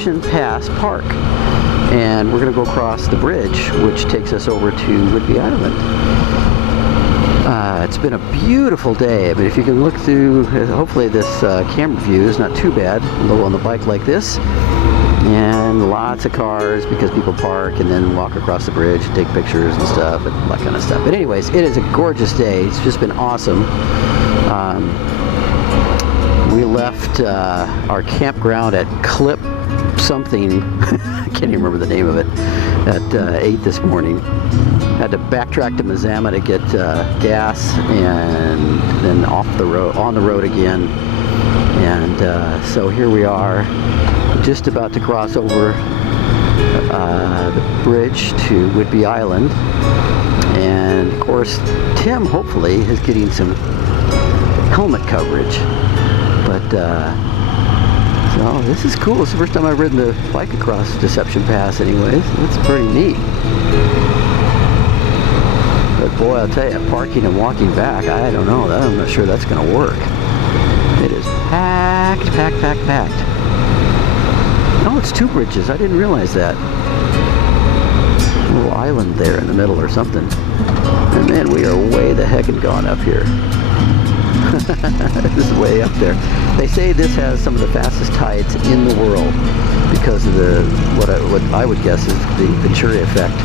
Deception Pass Park. And we're going to go across the bridge, which takes us over to Whidbey Island. It's been a beautiful day. I mean, if you can look through, hopefully this camera view is not too bad. A little on the bike like this. And lots of cars because people park and then walk across the bridge and take pictures and stuff and that kind of stuff. But anyways, it is a gorgeous day. It's just been awesome. We left our campground at Clip something, I can't even remember the name of it, at 8 this morning. Had to backtrack to Mazama to get gas and then on the road again. And so here we are, just about to cross over the bridge to Whidbey Island. And of course, Tim hopefully is getting some helmet coverage. But so this is cool. It's the first time I've ridden the bike across Deception Pass anyways. It's pretty neat. But boy, I'll tell you, parking and walking back, I don't know. I'm not sure that's going to work. It is packed, packed, packed, packed. Oh, it's two bridges. I didn't realize that. A little island there in the middle or something. And man, we are way the heck and gone up here. This is way up there. They say this has some of the fastest tides in the world because of the what I would guess is the Venturi effect,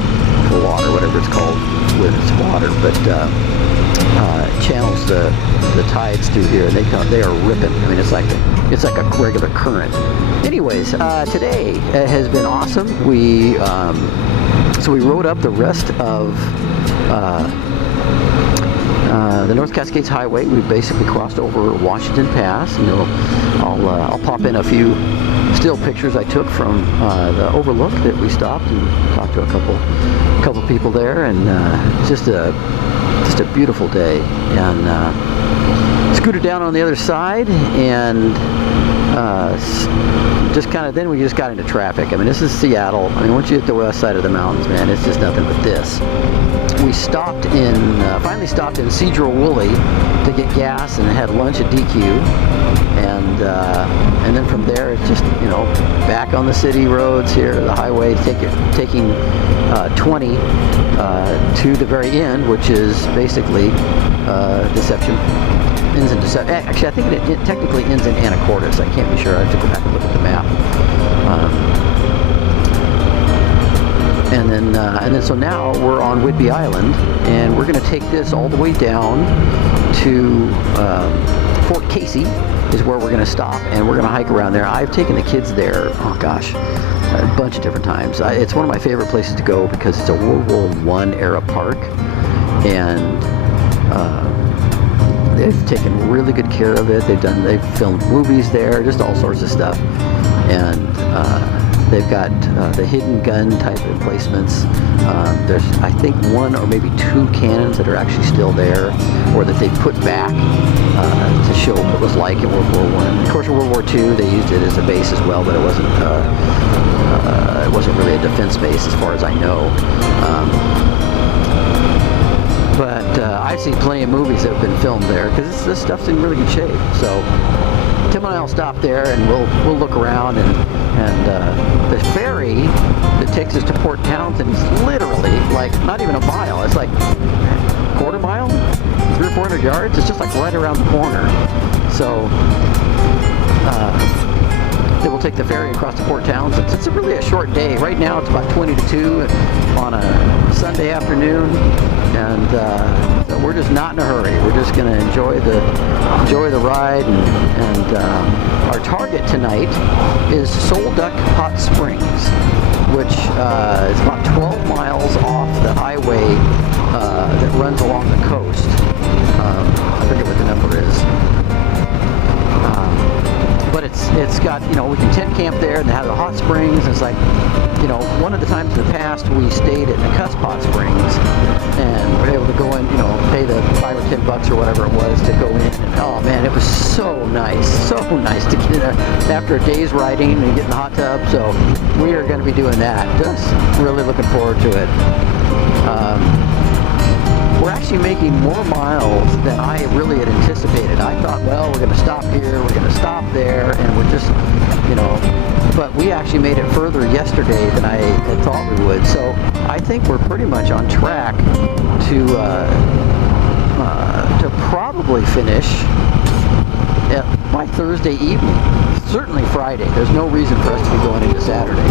the water, whatever it's called with its water, but it channels the tides through here, and they are ripping. I mean, it's like a regular current. Anyways, today has been awesome. So we rode up the rest of the North Cascades Highway. We basically crossed over Washington Pass. You know, I'll pop in a few still pictures I took from the overlook that we stopped and talked to a couple people there, and just a beautiful day. And scooted down on the other side, and then we just got into traffic. I mean, this is Seattle. I mean, once you hit the west side of the mountains, man, it's just nothing but this. We finally stopped in Cedro-Woolley to get gas and had lunch at DQ, and then from there it's just, you know, back on the city roads here, the highway, taking 20 to the very end, which is basically Deception. Ends in Deception. Actually, I think it technically ends in Anacortes. I can't be sure. I have to go back and look at the map. And then so now we're on Whidbey Island, and we're going to take this all the way down to Fort Casey is where we're going to stop, and we're going to hike around there. I've taken the kids there, oh gosh, a bunch of different times. It's one of my favorite places to go because it's a World War I era park, and they've taken really good care of it. They've filmed movies there, just all sorts of stuff, and they've got the hidden gun type emplacements. There's, I think, one or maybe two cannons that are actually still there, or that they put back to show what it was like in World War I. Of course, in World War II, they used it as a base as well, but it wasn't really a defense base as far as I know. But I've seen plenty of movies that have been filmed there because this stuff's in really good shape. So Tim and I will stop there, and we'll look around, and the ferry that takes us to Port Townsend is literally like not even a mile. It's like a quarter mile, 300 or 400 yards. It's just like right around the corner. So then we'll take the ferry across to Port Townsend. It's really a short day. Right now it's about 20 to 2 on a Sunday afternoon, and so we're just not in a hurry. We're just going to enjoy the ride, and our target tonight is Sol Duck Hot Springs, which is about 12 miles off the highway that runs along the coast. I forget what the number is. But it's got, you know, we can tent camp there, and they have the hot springs. And it's like, you know, one of the times in the past we stayed at Nakusp Hot Springs, and we were able to go in, you know, pay the $5 or $10 or whatever it was to go in. And oh man, it was so nice to get in there after a day's riding and get in the hot tub. So we are going to be doing that. Just really looking forward to it. we're actually making more miles than I really had anticipated. I thought, well, we're going to stop here, we're going to stop there, and we're just, you know, but we actually made it further yesterday than I had thought we would. So I think we're pretty much on track to probably finish by Thursday evening. Certainly Friday. There's no reason for us to be going into Saturday.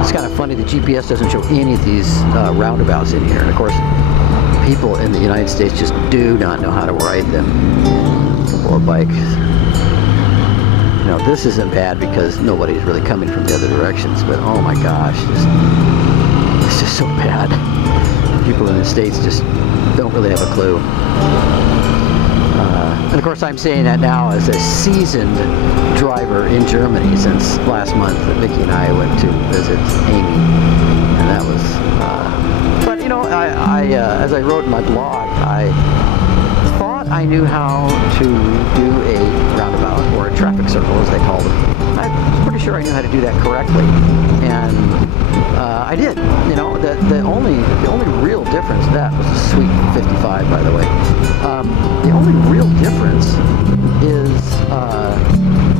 It's kind of funny, the GPS doesn't show any of these roundabouts in here. And of course, people in the United States just do not know how to ride them or bike. You know, this isn't bad because nobody's really coming from the other directions, but oh my gosh, it's just so bad. People in the States just don't really have a clue. And of course, I'm saying that now as a seasoned driver in Germany, since last month that Mickey and I went to visit Amy, and that was. But you know, as I wrote in my blog, I thought I knew how to do a roundabout or a traffic circle, as they call them. I'm pretty sure I knew how to do that correctly, and I did. You know, the only real difference, that was a sweet 55, by the way. The only real difference is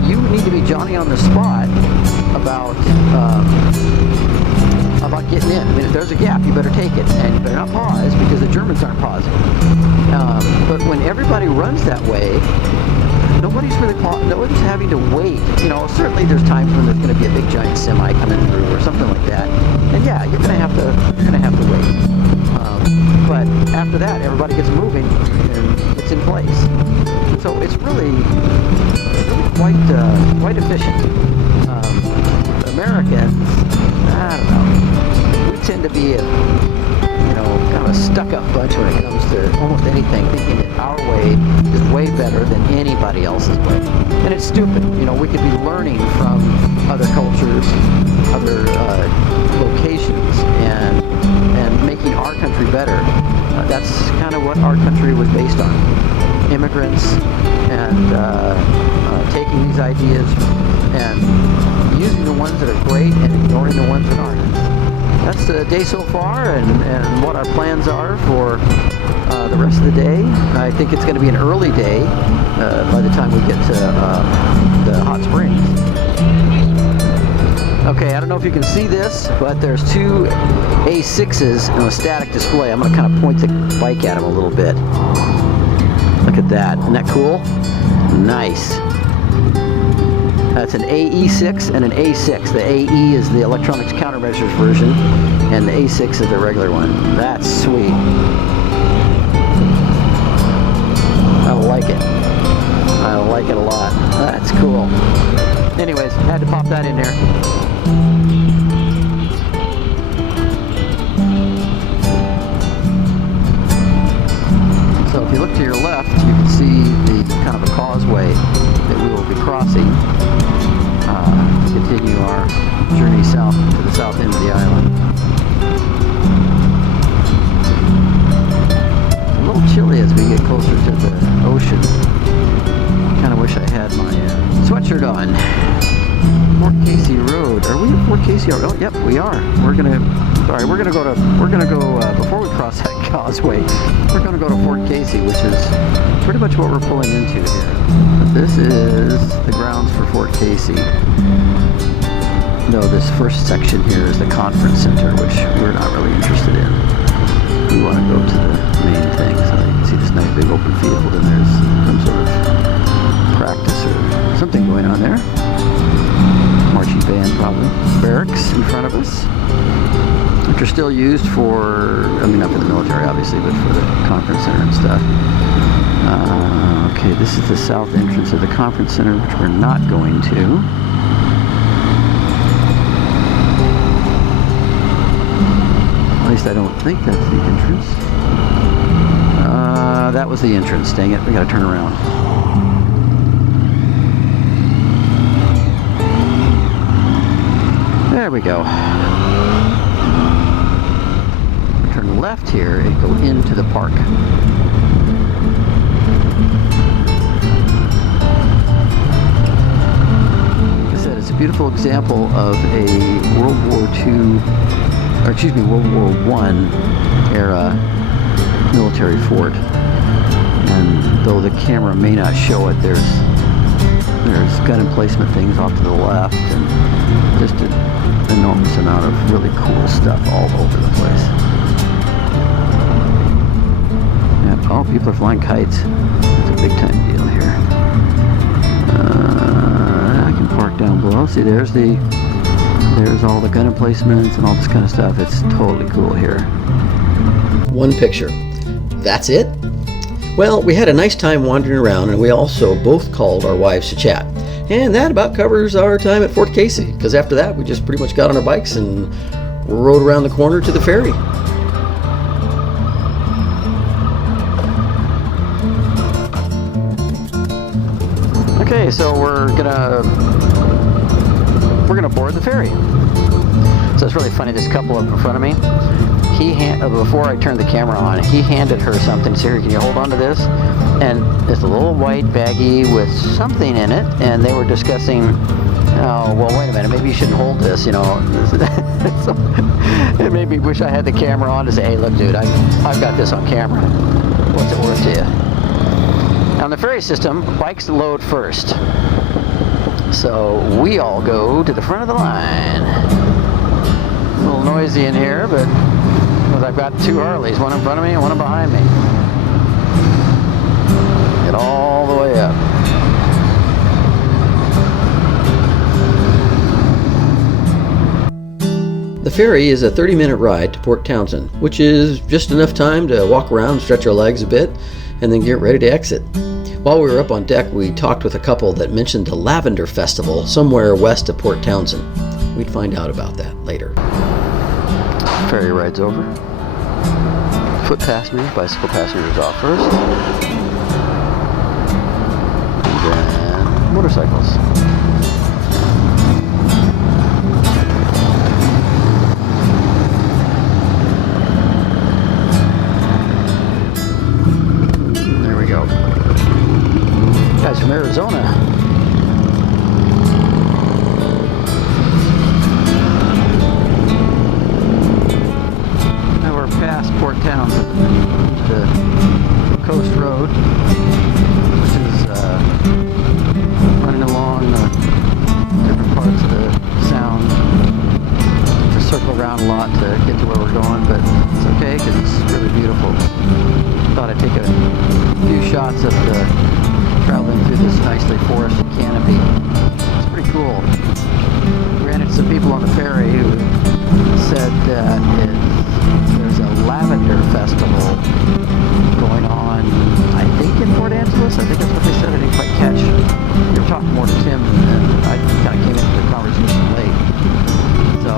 you need to be Johnny on the spot about getting in. I mean, if there's a gap, you better take it, and you better not pause because the Germans aren't pausing. But when everybody runs that way, nobody's having to wait. You know, certainly there's times when there's going to be a big giant semi coming through or something like that, and yeah, you're going to have to wait. But after that, everybody gets moving and it's in place. So it's really quite efficient. Americans, I don't know, we tend to be kind of a stuck-up bunch when it comes to almost anything, thinking that our way is way better than anybody else's way. And it's stupid. You know, we could be learning from other cultures, other locations, and making our country better. That's kind of what our country was based on. Immigrants and taking these ideas and using the ones that are great and ignoring the ones that aren't. That's the day so far, and what our plans are for the rest of the day. I think it's going to be an early day by the time we get to the hot springs. Okay, I don't know if you can see this, but there's two A6s on a static display. I'm going to kind of point the bike at them a little bit. Look at that. Isn't that cool? Nice. That's an AE6 and an A6. The AE is the electronics countermeasures version, and the A6 is the regular one. That's sweet. I like it. I like it a lot. That's cool. Anyways, had to pop that in there. So if you look to your left, you can see the kind of a causeway that we will be crossing to continue our journey south to the south end of the island. It's a little chilly as we get closer to the ocean. Kind of wish I had my sweatshirt on. Fort Casey Road. Are we at Fort Casey? Oh, yep, we are. We're gonna go before we cross that causeway. We're gonna go to Fort Casey, which is pretty much what we're pulling into here. This is the grounds for Fort Casey. No, this first section here is the conference center, which we're not really interested in. We want to go to the main thing. So you can see this nice big open field, and there's some sort of practice or something going on there. Marching band, probably. Barracks in front of us, which are still used for, I mean, not for the military, obviously, but for the conference center and stuff. Okay, this is the south entrance of the conference center, which we're not going to. At least I don't think that's the entrance. That was the entrance. Dang it, we gotta turn around. There we go. Turn left here and go into the park. Like I said, it's a beautiful example of a World War I era military fort. And though the camera may not show it, there's gun emplacement things off to the left, and just an enormous amount of really cool stuff all over the place. Yeah, oh, people are flying kites. It's a big time deal here. I can park down below. See, there's all the gun emplacements and all this kind of stuff. It's totally cool here. One picture. That's it? Well, we had a nice time wandering around, and we also both called our wives to chat. And that about covers our time at Fort Casey, because after that we just pretty much got on our bikes and rode around the corner to the ferry. Okay, so we're gonna board the ferry. So it's really funny. This couple up in front of me, before I turned the camera on, he handed her something. Said, "Here, can you hold on to this?" And it's a little white baggie with something in it, and they were discussing, oh, well, wait a minute, maybe you shouldn't hold this, you know. So it made me wish I had the camera on to say, hey, look, dude, I've got this on camera. What's it worth to you? Now, on the ferry system, bikes load first. So we all go to the front of the line. A little noisy in here, but because I've got two Harleys, one in front of me and one behind me. Get all the way up. The ferry is a 30-minute ride to Port Townsend, which is just enough time to walk around, stretch our legs a bit, and then get ready to exit. While we were up on deck, we talked with a couple that mentioned a lavender festival somewhere west of Port Townsend. We'd find out about that later. Ferry rides over. Foot passengers, bicycle passengers off first. And then motorcycles. There we go. Guys from Arizona. Past Port Townsend, the coast road, which is running along different parts of the sound. To circle around a lot to get to where we're going, but it's okay because it's really beautiful. Thought I'd take a few shots of traveling through this nicely forested canopy. It's pretty cool. We ran into some people on the ferry who said that there's a lavender festival going on, I think in Port Angeles. I think that's what they said. I didn't quite catch. We were talking more to Tim, and I kind of came into the conversation late. So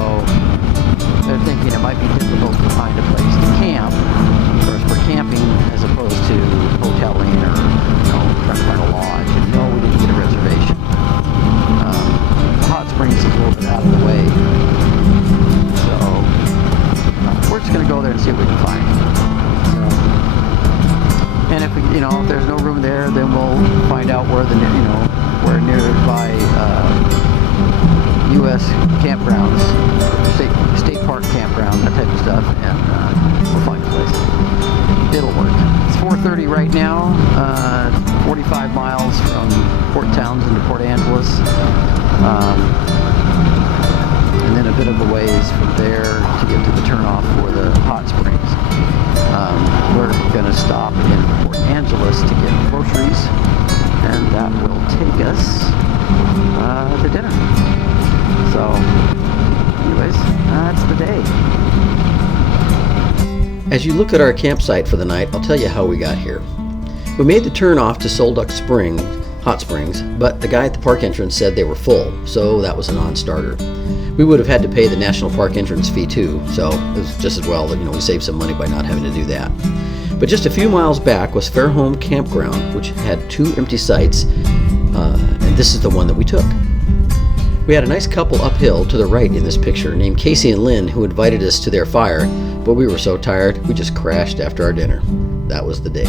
they're thinking it might be difficult to find a place to camp. Of course, for camping as opposed to hoteling or trying to find a lodge. And no, we didn't get a reservation. The hot springs is a little bit out of the way. We're just going to go there and see what we can find. So, and if we, if there's no room there, then we'll find out where where nearby U.S. campgrounds, state park campground, that type of stuff, and we'll find a place. It'll work. It's 4:30 right now. 45 miles from Port Townsend to Port Angeles. And then a bit of a ways from there to get to the turnoff for the hot springs. We're going to stop in Port Angeles to get groceries, and that will take us to dinner. So, anyways, that's the day. As you look at our campsite for the night, I'll tell you how we got here. We made the turn off to Solduck Spring, hot springs, but the guy at the park entrance said they were full, so that was a non-starter. We would have had to pay the national park entrance fee too, so it was just as well that we saved some money by not having to do that. But just a few miles back was Fairholme Campground, which had 2 empty sites, and this is the one that we took. We had a nice couple uphill to the right in this picture named Casey and Lynn, who invited us to their fire, but we were so tired we just crashed after our dinner. That was the day.